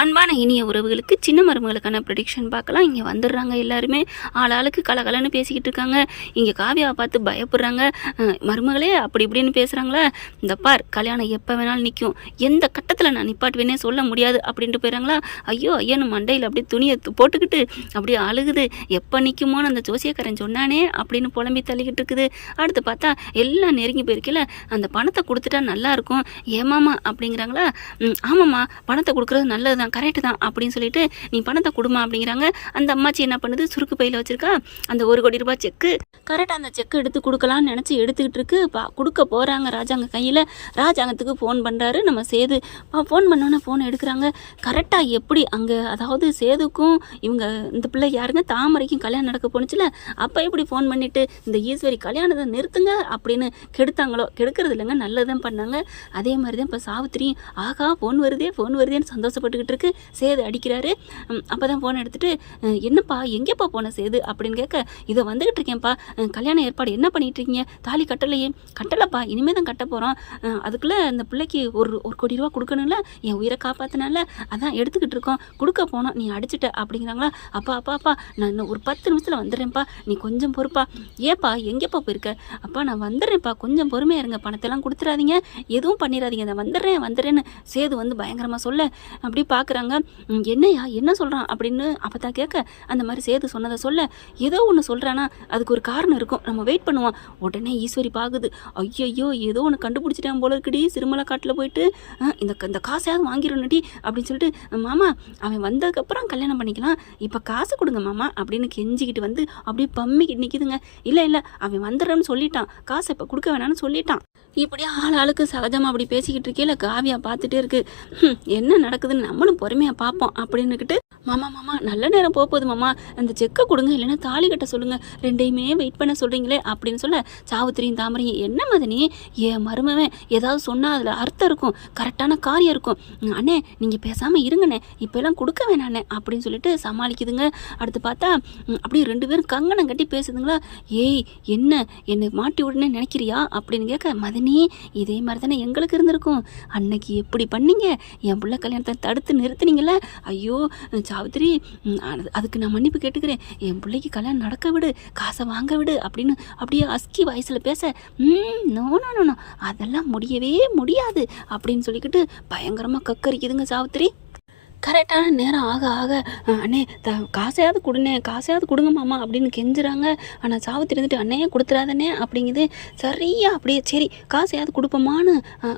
அன்பான இனிய உறவுகளுக்கு சின்ன மருமகளுக்கான ப்ரெடிக்ஷன் பார்க்கலாம். இங்கே வந்துடுறாங்க எல்லாருமே. ஆள் ஆளுக்கு கலகலன்னு பேசிக்கிட்டு இருக்காங்க. இங்கே காவியாவை பார்த்து பயப்படுறாங்க. மருமகளே அப்படி இப்படின்னு பேசுகிறாங்களா இந்த பார் கல்யாணம் எப்போ வேணாலும் நிற்கும் எந்த கட்டத்தில் நான் நிப்பாட்டுவேனே சொல்ல முடியாது அப்படின்ட்டு போயிடறாங்களா? ஐயோ ஐயன்னு மண்டையில் அப்படியே துணியை போட்டுக்கிட்டு அப்படியே அழுகுது. எப்போ நிற்குமோன்னு அந்த ஜோசியக்காரன் சொன்னானே அப்படின்னு புலம்பி தள்ளிக்கிட்டு இருக்குது. அடுத்து பார்த்தா எல்லாம் நெருங்கி போயிருக்கல அந்த பணத்தை கொடுத்துட்டா நல்லா இருக்கும். ஏமாமா அப்படிங்கிறாங்களா? ம், ஆமாம்மா பணத்தை கொடுக்குறது நல்லது தான் கரெக்டு தான் அப்படின்னு சொல்லிட்டு நீ பணத்தை கொடுமா அப்படிங்கிறாங்க. அந்த அம்மாச்சி என்ன பண்ணுது? சுருக்கு பையில் வச்சுருக்கா. அந்த ஒரு கோடி ரூபாய் செக்கு. கரெக்டாக அந்த செக்கு எடுத்து கொடுக்கலாம்னு நினச்சி எடுத்துக்கிட்டு இருக்கு. பா கொடுக்க போகிறாங்க ராஜாங்க கையில். ராஜாங்கத்துக்கு ஃபோன் பண்ணுறாரு நம்ம சேது ஃபோன் பண்ணோன்னே ஃபோன் எடுக்கிறாங்க. கரெக்டாக எப்படி அங்கே அதாவது சேதுக்கும் இவங்க இந்த பிள்ளை யாருங்க? தாமரைக்கும் கல்யாணம் நடக்க போணுச்சுல. அப்போ எப்படி ஃபோன் பண்ணிவிட்டு இந்த ஈஸ்வரி கல்யாணத்தை நிறுத்துங்க அப்படின்னு கெடுத்தாங்களோ? கெடுக்கிறது இல்லைங்க நல்லதான் பண்ணாங்க. அதே மாதிரி தான் இப்போ சாவித்திரியும் ஆகா ஃபோன் வருதே ஃபோன் வருதேன்னு சந்தோஷப்பட்டுக்கிட்டு இருக்கு சேது அடிக்கிறாரு. அப்போ தான் ஃபோன் எடுத்துகிட்டு என்னப்பா எங்கேப்பா போன சேது? அப்படின்னு கேட்க இதை வந்துகிட்டு இருக்கேன்ப்பா. கல்யாண ஏற்பாடு என்ன பண்ணிட்டு இருக்கீங்க? தாலி கட்டலையே. கட்டலப்பா இனிமேல் தான் கட்ட போகிறோம் அதுக்குள்ளே அந்த பிள்ளைக்கு ஒரு ஒரு கோடி ரூபா கொடுக்கணும்ல? என் உயிரை காப்பாத்தினால அதான் எடுத்துக்கிட்டு இருக்கோம். கொடுக்க போனோம். நீ அடிச்சிட்ட. அப்படிங்கிறாங்களா? அப்பா அப்பா அப்பா நான் இன்னும் ஒரு பத்து நிமிஷத்தில் வந்துடுறேன்ப்பா. நீ கொஞ்சம் பொறுப்பா. ஏப்பா எங்கேப்பா போயிருக்க? அப்பா நான் வந்துடுறேன்ப்பா. கொஞ்சம் பொறுமையாக இருங்க. பணத்தெல்லாம் கொடுத்துறாதீங்க எதுவும் பண்ணிடாதீங்க. நான் வந்துடுறேன் வந்துடுறேன்னு. சேது வந்து பயங்கரமாக சொல்ல அப்படி பார்க்குறாங்க என்னையா என்ன சொல்கிறான் அப்படின்னு அப்போ தான் கேட்க அந்த மாதிரி சேது சொன்னதை சொல்ல ஏதோ ஒன்று சொல்கிறானா அதுக்கு ஒரு காரணம் இருக்கும். நம்ம வெயிட் பண்ணுவோம். உடனே ஈஸ்வரி பாகுது ஐயோ ஏதோ ஒன்று கண்டுபிடிச்சிட்டேன் போல இருக்குடி சிறுமலை காட்டில் போயிட்டு இந்த இந்த காசையாவது வாங்கிடணுடி அப்படின்னு சொல்லிட்டு மாமா அவன் வந்ததுக்கப்புறம் கல்யாணம் பண்ணிக்கலாம் இப்போ காசு கொடுங்க மாமா அப்படின்னு கெஞ்சிக்கிட்டு வந்து அப்படியே பம்மிக்கிட்டு நிற்கிதுங்க இல்லை இல்லை அவன் வந்துடுறேன்னு சொல்லிட்டான் காசை இப்போ கொடுக்க வேணான்னு சொல்லிட்டான். இப்படியே ஆள் ஆளுக்கு சகஜமாக அப்படி பேசிக்கிட்டு இருக்கையில காவியா பார்த்துட்டே இருக்கு. என்ன நடக்குதுன்னு நம்மளும் பொறுமையாக பார்ப்போம் அப்படின்னுக்கிட்டு மாமா மாமா நல்ல நேரம் போக போகுது மாமா. அந்த செக்கை கொடுங்க இல்லைன்னா தாலி கட்ட சொல்லுங்க. ரெண்டையுமே வெயிட் பண்ண சொல்கிறீங்களே அப்படின்னு சொல்ல சாவுத்திரியும் தாமரையும் என்ன மதனி? என் மருமவன் ஏதாவது சொன்னால் அதில் அர்த்தம் இருக்கும். கரெக்டான காரியம் இருக்கும். அண்ணே நீங்கள் பேசாமல் இருங்கண்ணே. இப்போல்லாம் கொடுக்க வேணாண்ணே அப்படின்னு சொல்லிட்டு சமாளிக்குதுங்க. அடுத்து பார்த்தா அப்படியே ரெண்டு பேரும் கங்கணம் கட்டி பேசுதுங்களா? ஏய் என்ன? என்னை மாட்டி விடனே நினைக்கிறியா? அப்படின்னு கேட்க மதனி இதே மாதிரி தானே எங்களுக்கு இருந்திருக்கும். அன்னைக்கு எப்படி பண்ணீங்க? என் பிள்ளை கல்யாணத்தை தடுத்து நிறுத்துனீங்கள ஐயோ சாவித்திரி அதுக்கு நான் மன்னிப்பு கேட்டுக்கிறேன். என் பிள்ளைக்கு கல்யாணம் நடக்க விடு காசை வாங்க விடு அப்படின்னு அப்படியே அஸ்கி வயசில் பேச ம் நோ நோ நோ நோ அதெல்லாம் முடியவே முடியாது அப்படின்னு சொல்லிக்கிட்டு பயங்கரமாக கக்கரிக்குதுங்க சாவித்திரி. கரெக்டான நேரம் ஆக ஆக அண்ணே த காசையாவது கொடுண்ணே காசையாவது கொடுங்க மாமா அப்படின்னு கெஞ்சுறாங்க. ஆனால் சாவித்திரி இருந்துட்டு அண்ணையே கொடுத்துறாதண்ணே? அப்படிங்குது. சரியா அப்படியே சரி காசையாவது கொடுப்போமான்னு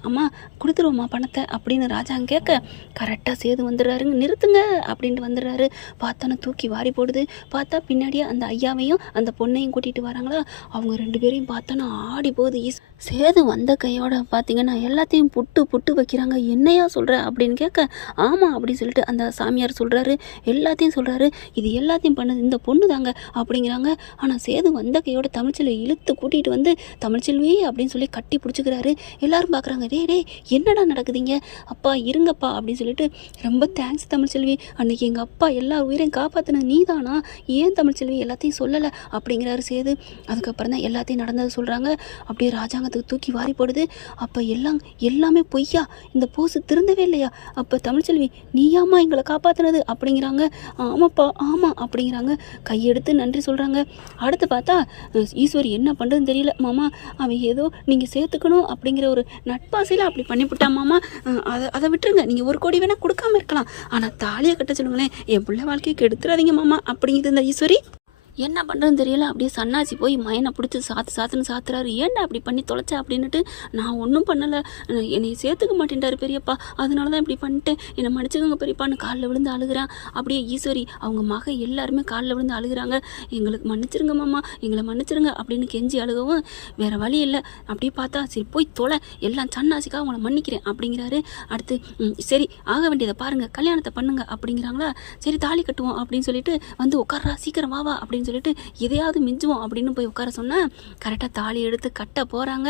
அம்மா கொடுத்துருவோம்மா பணத்தை அப்படின்னு ராஜாங்க கேட்க கரெக்டாக சேது வந்துடுறாருங்க நிறுத்துங்க அப்படின்ட்டு வந்துடுறாரு. பார்த்தோன்னே தூக்கி வாரி போடுது. பார்த்தா பின்னாடியே அந்த ஐயாவையும் அந்த பொண்ணையும் கூட்டிகிட்டு வராங்களா? அவங்க ரெண்டு பேரையும் பார்த்தோன்னா ஆடி போகுது. ஈஸ் சேது வந்த கையோட பார்த்தீங்கன்னா எல்லாத்தையும் புட்டு புட்டு வைக்கிறாங்க என்னையா சொல்கிற அப்படின்னு கேட்க ஆமாம் அப்படின்னு சொல்லிட்டு அந்த சாமியார் சொல்கிறாரு எல்லாத்தையும் சொல்கிறாரு இது எல்லாத்தையும் பண்ணது இந்த பொண்ணு தாங்க அப்படிங்கிறாங்க. ஆனால் சேது வந்த கையோட தமிழ்ச்செல்வி இழுத்து கூட்டிகிட்டு வந்து தமிழ்ச்செல்வி அப்படின்னு சொல்லி கட்டி பிடிச்சிக்கிறாரு. எல்லாரும் பார்க்குறாங்க டே டே என்னடா நடக்குதுங்க? அப்பா இருங்கப்பா அப்படின்னு சொல்லிட்டு ரொம்ப தேங்க்ஸ் தமிழ்ச்செல்வி அன்றைக்கி எங்கள் அப்பா எல்லா உயிரையும் காப்பாற்றினது நீதானா? ஏன் தமிழ்ச்செல்வி எல்லாத்தையும் சொல்லலை? அப்படிங்கிறாரு சேது. அதுக்கப்புறம் தான் எல்லாத்தையும் நடந்தது சொல்கிறாங்க அப்படியே ராஜாங்கத்துக்கு தூக்கி வாரி போடுது. அப்போ எல்லாம் எல்லாமே பொய்யா? இந்த போஸு திருந்தவே இல்லையா? அப்போ தமிழ்ச்செல்வி நீயா நீயாம்மா எங்களை காப்பாற்றினது அப்படிங்கிறாங்க. ஆமாப்பா ஆமாம் அப்படிங்கிறாங்க. கையெடுத்து நன்றி சொல்கிறாங்க அடுத்து பார்த்தா ஈஸ்வரி என்ன பண்ணுறதுன்னு தெரியல. மாமா அவன் ஏதோ நீங்கள் சேர்த்துக்கணும் அப்படிங்கிற ஒரு நட்பாசையில் அப்படி பண்ணிவிட்டான் மாமா. அதை அதை விட்டுருங்க. நீங்கள் ஒரு கோடி வேணால் கொடுக்காம இருக்கலாம். ஆனால் தாலியை கட்ட சொல்லுங்களேன். என் பிள்ளை வாழ்க்கைக்கு எடுத்துடாதீங்க மாமா அப்படிங்குது இந்த ஈஸ்வரி. என்ன பண்ணுறதுன்னு தெரியல. அப்படியே சன்னாசி போய் மயனை பிடிச்சி சாத்து சாத்துன்னு சாத்துறாரு. ஏன்டா அப்படி பண்ணி தொலைச்ச அப்படின்னுட்டு நான் ஒன்றும் பண்ணலை. என்னை சேர்த்துக்க மாட்டேன்டாரு பெரியப்பா. அதனால தான் இப்படி பண்ணிட்டேன். என்னை மன்னிச்சுக்கோங்க பெரியப்பான்னு காலில் விழுந்து அழுகிறான். அப்படியே ஈஸ்வரி அவங்க மக எல்லாருமே காலில் விழுந்து அழுகுறாங்க. எங்களுக்கு மன்னிச்சிருங்க மாமா. எங்களை மன்னிச்சிருங்க அப்படின்னு கெஞ்சி அழுகவும். வேறு வழி இல்லை. அப்படியே பார்த்தா சரி போய் தொலை. எல்லாம் சன்னாசிக்காக அவங்கள மன்னிக்கிறேன் அப்படிங்கிறாரு. அடுத்து சரி ஆக வேண்டியதை பாருங்கள் கல்யாணத்தை பண்ணுங்க அப்படிங்கிறாங்களா? சரி தாலி கட்டுவோம் அப்படின்னு சொல்லிட்டு வந்து உட்கார்றா. சீக்கிரம் வா அப்படின்னு அப்படின்னு சொல்லிட்டு எதையாவது மிஞ்சுவோம் அப்படின்னு போய் உட்கார சொன்னால் கரெக்டாக தாலி எடுத்து கட்ட போகிறாங்க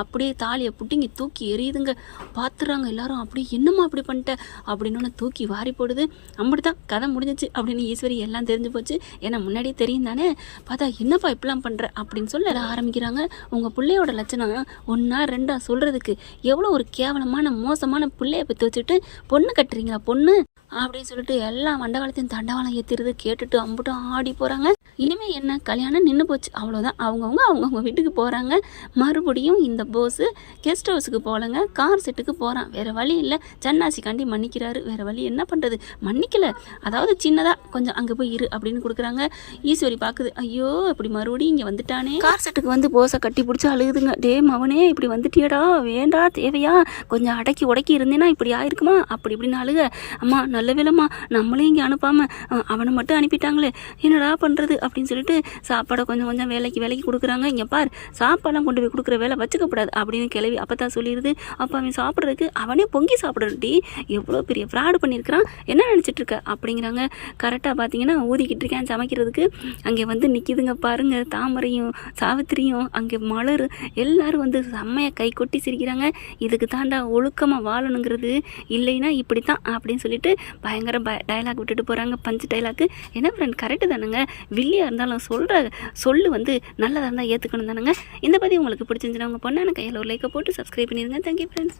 அப்படியே தாலியை புட்டிங்கி தூக்கி எரியுதுங்க பார்த்துறாங்க எல்லாரும் அப்படியே என்னம்மா அப்படி பண்ணிட்ட? அப்படின்னு தூக்கி வாரி போடுது. அப்படி தான் கதை முடிஞ்சிச்சு அப்படின்னு ஈஸ்வரி எல்லாம் தெரிஞ்சு போச்சு. ஏன்னா முன்னாடியே தெரியும் தானே? பார்த்தா என்னப்பா இப்படிலாம் பண்ணுற அப்படின்னு சொல்ல ஆரம்பிக்கிறாங்க. உங்கள் பிள்ளையோட லட்சணம் ஒன்றா ரெண்டா சொல்கிறதுக்கு எவ்வளோ ஒரு கேவலமான மோசமான பிள்ளைய பற்றி வச்சுட்டு பொண்ணு கட்டுறீங்களா பொண்ணு? அப்படின்னு சொல்லிட்டு எல்லா மண்டகாலத்தையும் தண்டவாளம் ஏற்றிடுது கேட்டுட்டு அம்புட்டும் ஆடி போகிறாங்க இனிமேல் என்ன? கல்யாணம் நின்று போச்சு. அவ்வளோதான் அவங்கவுங்க அவங்கவுங்க வீட்டுக்கு போகிறாங்க மறுபடியும் இந்த போஸு கெஸ்ட் ஹவுஸுக்கு போகலங்க. கார் செட்டுக்கு போகிறான் வேறு வழி இல்லை. சன்னாசிக்காண்டி மன்னிக்கிறாரு. வேறு வழி என்ன பண்ணுறது மன்னிக்கல. அதாவது சின்னதாக கொஞ்சம் அங்கே போய் இரு அப்படின்னு கொடுக்குறாங்க. ஈஸ்வரி பார்க்குது ஐயோ இப்படி மறுபடியும் இங்கே வந்துட்டானே. கார் செட்டுக்கு வந்து போஸை கட்டி பிடிச்சி அழுகுதுங்க. டே மவனே இப்படி வந்துட்டியடா. வேண்டா தேவையா? கொஞ்சம் அடக்கி உடக்கி இருந்தேன்னா இப்படி ஆயிருக்குமா? அப்படி இப்படின்னு அழுக. அம்மா நல்ல விலமா நம்மளையும் இங்கே அனுப்பாமல் அவனை மட்டும் அனுப்பிட்டாங்களே என்னடா பண்ணுறது அப்படின்னு சொல்லிட்டு சாப்பாடை கொஞ்சம் கொஞ்சம் வேலைக்கு வேலைக்கு கொடுக்குறாங்க. இங்கே பார் சாப்பாடெல்லாம் கொண்டு போய் கொடுக்குற வேலை வச்சுக்கப்படாது அப்படின்னு கிளவி அப்போ தான் சொல்லிடுது. அப்போ அவன் சாப்பிட்றதுக்கு அவனே பொங்கி சாப்பிடணுட்டி எவ்வளோ பெரிய ஃப்ராடு பண்ணியிருக்கிறான். என்ன நினச்சிட்டு இருக்க? அப்படிங்கிறாங்க. கரெக்டாக பார்த்தீங்கன்னா ஊதிக்கிட்டு இருக்கேன் சமைக்கிறதுக்கு. அங்கே வந்து நிற்கிதுங்க பாருங்க தாமரையும் சாவித்திரியும் அங்கே மலர் எல்லாரும் வந்து செம்மையாக கை கொட்டி சிரிக்கிறாங்க. இதுக்கு தாண்டா ஒழுக்கமாக வாழணுங்கிறது இல்லைன்னா இப்படி தான் அப்படின்னு சொல்லிட்டு பயங்கர ப டைலாக் விட்டுட்டு போகிறாங்க பஞ்சு டைலாக்கு என்ன ஃப்ரெண்ட் கரெக்டு தானுங்க. வில்லியாக இருந்தாலும் சொல்கிற சொல்லு வந்து நல்லதாக இருந்தால் ஏற்றுக்கணும் தானுங்க. இந்த பற்றி உங்களுக்கு பிடிச்சிருந்துச்சுன்னா உங்கள் பொண்ணான கையில் ஒரு லைக்கை போட்டு சப்ஸ்கிரைப் பண்ணிடுங்க. Thank you friends